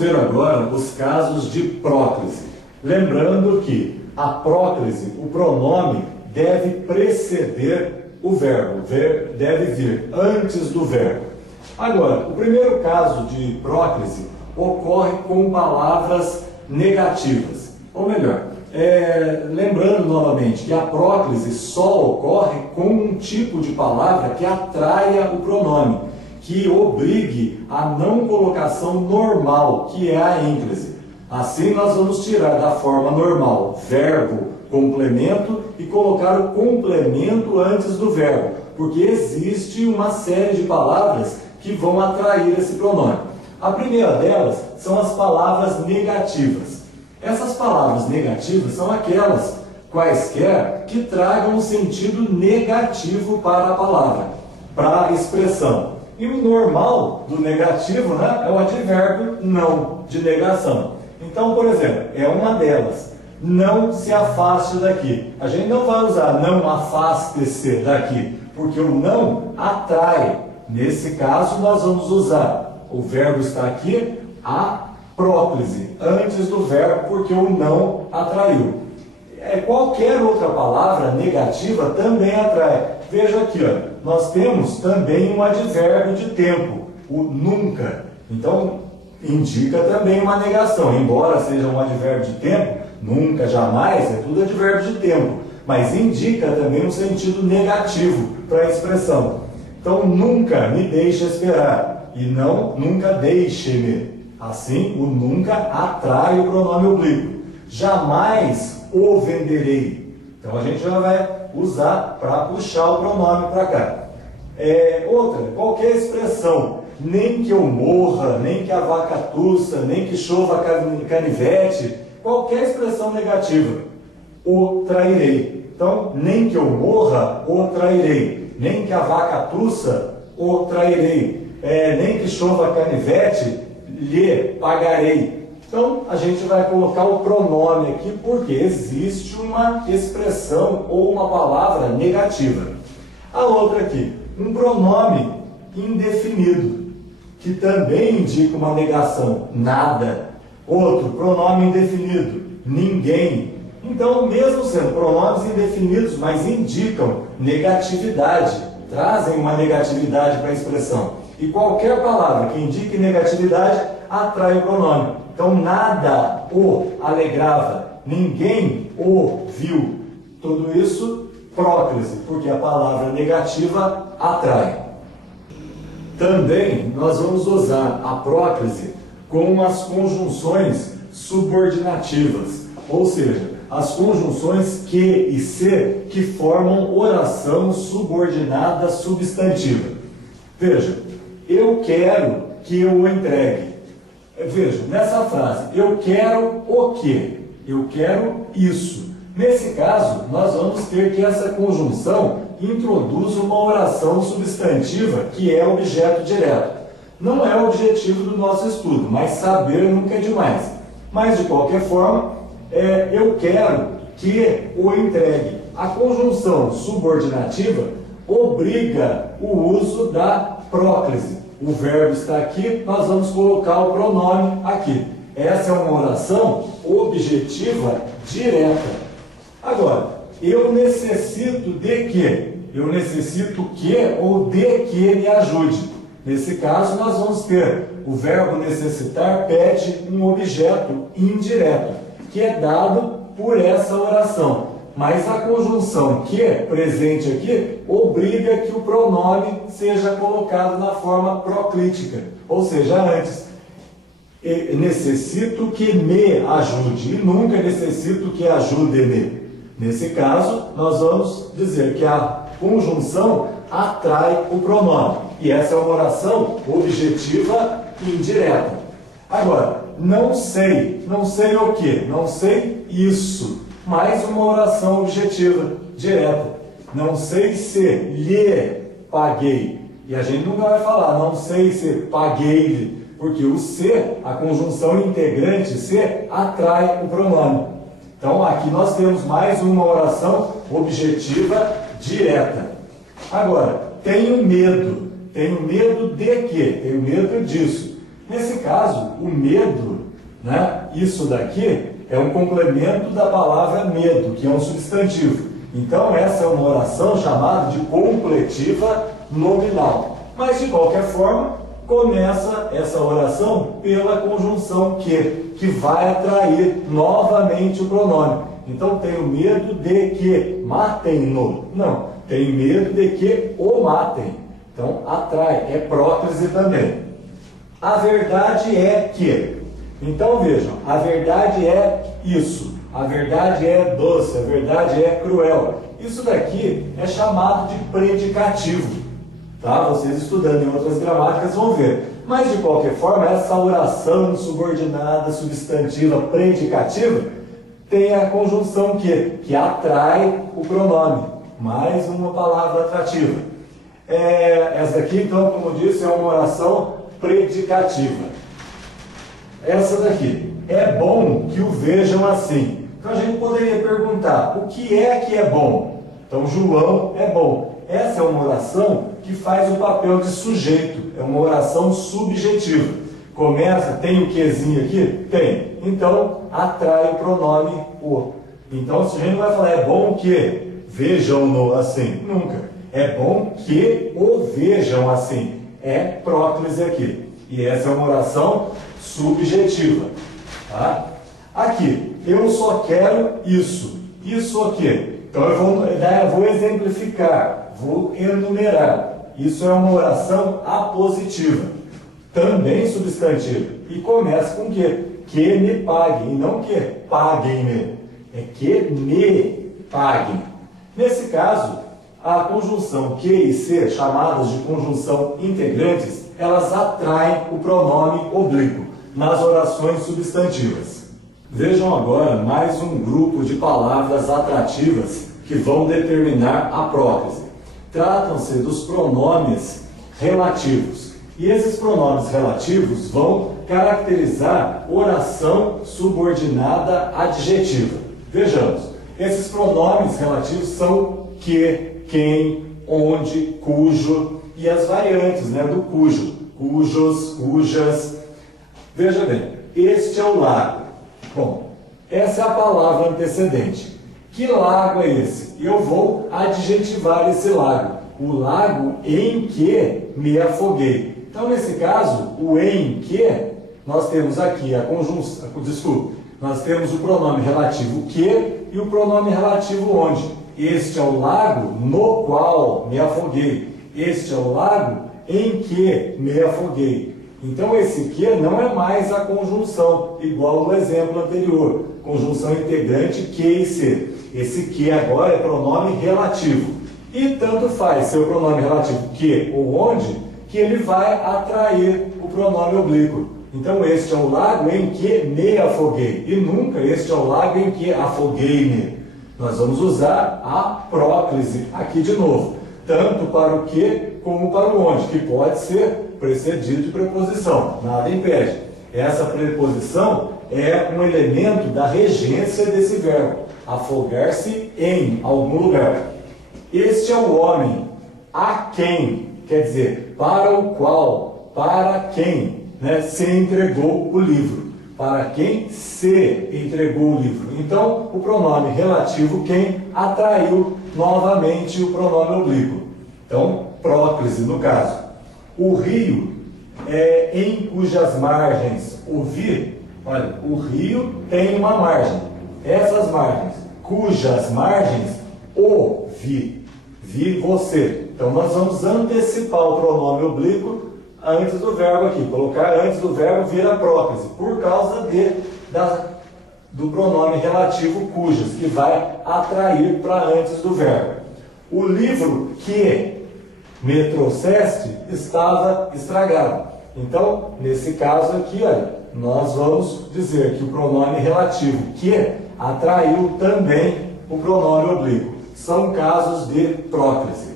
ver agora os casos de próclise. Lembrando que a próclise, o pronome, deve preceder o verbo, deve vir antes do verbo. Agora, o primeiro caso de próclise ocorre com palavras negativas. Ou melhor, lembrando novamente que a próclise só ocorre com um tipo de palavra que atraia o pronome, que obrigue a não colocação normal, que é a ênclise. Assim nós vamos tirar da forma normal verbo, complemento e colocar o complemento antes do verbo, porque existe uma série de palavras que vão atrair esse pronome. A primeira delas são as palavras negativas. Essas palavras negativas são aquelas quaisquer que tragam um sentido negativo para a palavra, para a expressão. E o normal do negativo, né, é o advérbio não, de negação. Então, por exemplo, é uma delas. Não se afaste daqui. A gente não vai usar não afaste-se daqui, porque o não atrai. Nesse caso, nós vamos usar, o verbo está aqui, a próclise, antes do verbo, porque o não atraiu. Qualquer outra palavra negativa também atrai. Veja aqui, ó, nós temos também um advérbio de tempo, o nunca. Então, indica também uma negação. Embora seja um advérbio de tempo, nunca, jamais, é tudo advérbio de tempo. Mas indica também um sentido negativo para a expressão. Então, nunca me deixe esperar. E não, nunca deixe-me. Assim, o nunca atrai o pronome oblíquo. Jamais o venderei. Então, a gente já vai usar para puxar o pronome para cá. Outra, qualquer expressão, nem que eu morra, nem que a vaca tussa, nem que chova canivete, qualquer expressão negativa, o trairei. Então, nem que eu morra, o trairei. Nem que a vaca tussa, o trairei. Nem que chova canivete, lhe pagarei. Então, a gente vai colocar o pronome aqui porque existe uma expressão ou uma palavra negativa. A outra aqui, um pronome indefinido, que também indica uma negação, nada. Outro, pronome indefinido, ninguém. Então, mesmo sendo pronomes indefinidos, mas indicam negatividade, trazem uma negatividade para a expressão. E qualquer palavra que indique negatividade atrai o pronome. Então, nada o alegrava, ninguém o viu. Tudo isso, próclise, porque a palavra negativa atrai. Também nós vamos usar a próclise com as conjunções subordinativas, ou seja, as conjunções que e se que formam oração subordinada substantiva. Veja, eu quero que eu o entregue. Veja, nessa frase, eu quero o quê? Eu quero isso. Nesse caso, nós vamos ter que essa conjunção introduz uma oração substantiva que é objeto direto. Não é o objetivo do nosso estudo, mas saber nunca é demais. Mas, de qualquer forma, eu quero que o entregue. A conjunção subordinativa obriga o uso da próclise. O verbo está aqui, nós vamos colocar o pronome aqui. Essa é uma oração objetiva direta. Agora, eu necessito de quê? Eu necessito que ou de que me ajude. Nesse caso, nós vamos ter o verbo necessitar pede um objeto indireto, que é dado por essa oração. Mas a conjunção que, presente aqui, obriga que o pronome seja colocado na forma proclítica, ou seja, antes. Necessito que me ajude, e nunca necessito que ajude-me. Nesse caso, nós vamos dizer que a conjunção atrai o pronome. E essa é uma oração objetiva indireta. Agora, não sei o que? Não sei isso. Mais uma oração objetiva, direta. Não sei se lhe paguei. E a gente nunca vai falar, não sei se paguei-lhe, porque o se, a conjunção integrante se, atrai o pronome. Então, aqui nós temos mais uma oração objetiva direta. Agora, tenho medo. Tenho medo de quê? Tenho medo disso. Nesse caso, o medo, né, isso daqui é um complemento da palavra medo, que é um substantivo. Então, essa é uma oração chamada de completiva nominal. Mas, de qualquer forma, começa essa oração pela conjunção que vai atrair novamente o pronome. Então, tenho medo de que matem-no. Não, tenho medo de que o matem. Então, atrai, é próclise também. A verdade é que. Então, vejam, a verdade é isso. A verdade é doce, a verdade é cruel. Isso daqui é chamado de predicativo. Tá? Vocês estudando em outras gramáticas vão ver. Mas, de qualquer forma, essa oração subordinada, substantiva, predicativa, tem a conjunção que atrai o pronome. Mais uma palavra atrativa. Essa daqui, então, como disse, é uma oração predicativa. Essa daqui. É bom que o vejam assim. Então, a gente poderia perguntar, o que é bom? Então, João é bom. Essa é uma oração que faz o papel de sujeito. É uma oração subjetiva. Começa, tem o quezinho aqui? Tem. Então, atrai o pronome o. Então, se a gente vai falar, é bom que vejam-no assim. Nunca. É bom que o vejam assim. É próclise aqui. E essa é uma oração subjetiva. Tá? Aqui, eu só quero isso. Isso aqui. Então, eu vou exemplificar. Vou enumerar. Isso é uma oração apositiva. Também substantiva. E começa com que? Que me paguem. E não que paguem-me. É que me paguem. Nesse caso, a conjunção que e se, chamadas de conjunção integrantes, elas atraem o pronome oblíquo nas orações substantivas. Vejam agora mais um grupo de palavras atrativas que vão determinar a próclise. Tratam-se dos pronomes relativos. E esses pronomes relativos vão caracterizar oração subordinada adjetiva. Vejamos, esses pronomes relativos são que, quem, onde, cujo e as variantes, né, do cujo. Cujos, cujas. Veja bem, este é o lago. Bom, essa é a palavra antecedente. Que lago é esse? Eu vou adjetivar esse lago. O lago em que me afoguei. Então, nesse caso, o em que, nós temos aqui a conjunção, nós temos o pronome relativo que e o pronome relativo onde. Este é o lago no qual me afoguei. Este é o lago em que me afoguei. Então, esse que não é mais a conjunção, igual no exemplo anterior. Conjunção integrante que e se. Esse que agora é pronome relativo. E tanto faz ser o pronome relativo que ou onde, que ele vai atrair o pronome oblíquo. Então, este é o lago em que me afoguei. E nunca este é o lago em que afoguei-me. Nós vamos usar a próclise aqui de novo. Tanto para o que como para o onde, que pode ser precedido de preposição. Nada impede. Essa preposição é um elemento da regência desse verbo. Afogar-se em algum lugar. Este é o homem a quem, quer dizer, para o qual, para quem, né, se entregou o livro. Para quem se entregou o livro. Então, o pronome relativo quem atraiu novamente o pronome oblíquo. Então, próclise no caso. O rio em cujas margens o vi. Olha, o rio tem uma margem. Essas margens, cujas margens o vi. Vi você. Então, nós vamos antecipar o pronome oblíquo antes do verbo aqui. Colocar antes do verbo vira próclise, por causa do pronome relativo cujas, que vai atrair para antes do verbo. O livro que me trouxeste estava estragado. Então, nesse caso aqui, olha, nós vamos dizer que o pronome relativo que atraiu também o pronome oblíquo. São casos de próclise.